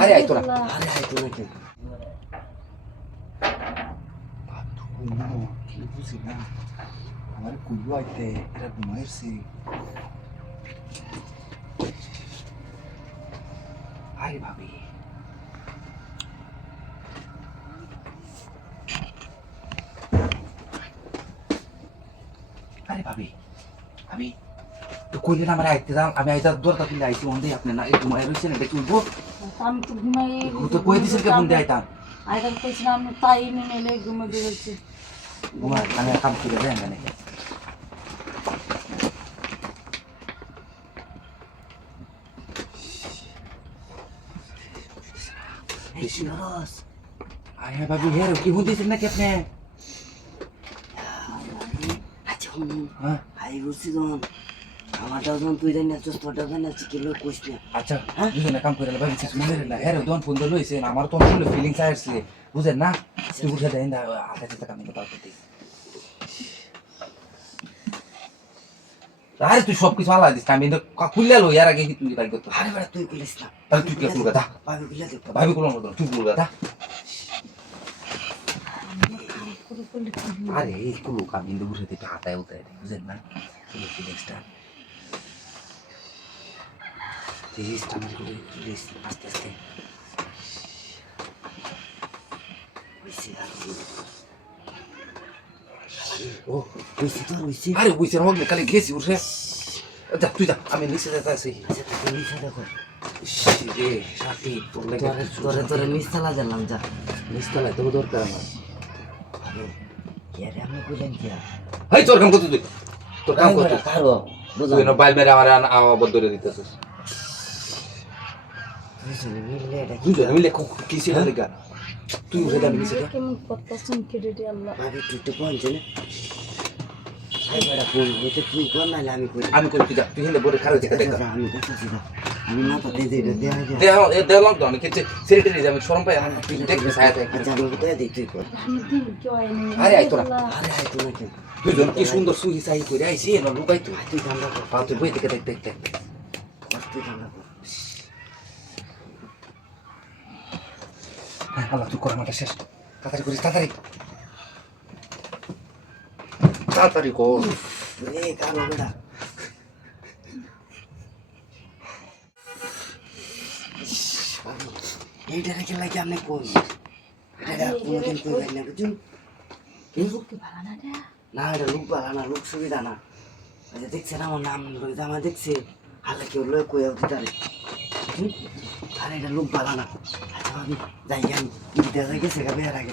আরে আইতো না, আরে আইতো না কেন? কি বুঝি না, আমার কুলু আইতে এরা ঘুমাইছে। আরে ভাবি, আরে ভাবি, ভাবি তো কইলেন আমার আইতে দাম, আমি আইতার দরকার কিনলে আইছি মন দিয়ে আপনি না এই ঘুমাই রয়েছেন এটা চলবো। আমি তো ঘুমাই তো কই দিছেন কেমন দিয়ে আইতাম আইতাম কইছিলাম আমি তাই মেলে ঘুমে দিয়েছি ঘুমা আমি কাম করে দেন মানে বেশি রস। আরে ভাবি হের কি হইতেছেন নাকি আপনি? আচ্ছা হুম হ্যাঁ আই বলছি যখন আমারটাও যখন তুই জানি না তোরটাও জানি না কিলো কোষ না আচ্ছা দুজনে কাম করে ভাবি কিছু মনে না হের দোন ফোন দিল হইছে আমার তো অনেক ফিলিংস আসছে বুঝেন না তুই উঠে দেন না হাতে হাতে কাম করতে পারতে। আরে তুই সব কিছু আলাদা দিস আমি খুললে লো ইয়ার আগে তুই বাইক করতে। আরে বেটা তুই কইলিস না তাহলে তুই কে ফুল গাদা পাবি বিলা দেখ ভাবি কোন মত তুই ফুল গাদা। আরে এই কুলু কাম ইন্দু বসে দিতে হাতায় উঠায় বুঝেন না এই ফিলিংসটা ফিলিংসটা আমার করে ফিলিংস আস্তে আস্তে হইছে ও হইছে তোর হইছে আরে বুঝছে হোক না খালি গেছি উঠে যা তুই যা আমি নিচে যেতে আছি। আচ্ছা তুই নিচে দেখো রে সাথী তোর লাগে তোরে তোরে নিচতলা গেলাম যা নিচতলায় তো দরকার আমার। আরে কে রে আমি কইলাম কি হাই তোর কাম করতে তুই তোর কাম করতে কারো তুই না বাইল মেরে আমার আবদ্ধ করে দিতেছিস বুঝলি মিলে এটা তুই জানি মিলে কি ছিল লাগা তুই উঠে যাবি নিচে কেমন করতেছেন কেড়ে রে আল্লাহ ভাবি তুই তো পৌঁছে না আই বেটা কোন হইতে তুই কোন নাইলে আমি কই আমি কই তুই যা তুই হিন্দে বড় খারাপ দেখা দেখ আমি দেখতেছি না আমি মাথা দিয়ে দিয়ে দিয়ে দেহ দেহলাম তো আমি কিছু সেক্রেটারি আমি শরম পাই আমি দেখবি সাথে থাকি। আচ্ছা আমি কোথায় দিই তুই কর আরে আইতো না আরে আই তুই নাকি তুই জন কি সুন্দর সুহি সাহি কইরা আইছি না লুকাই তুই তুই ঠান্ডা কর পা তুই বই থেকে দেখ দেখ দেখ তুই ঠান্ডা কর আল্লাহ তুই কর আমারটা শেষ তাড়াতাড়ি করিস তাড়াতাড়ি তাড়াতাড়ি কর রে কালো বেটা এইটা রেখে লাগে আমি কই এটা কোনদিন কই না বুঝুন না এটা লোক ভালো না লোক সুবিধা না আচ্ছা দেখছেন আমার নাম লইতে আমার দেখছে হালে কেউ লয় কই আউতে তারে আর এটা লোক ভালো না আচ্ছা ভাবি যাই আমি দেখা গেছে গা বের আগে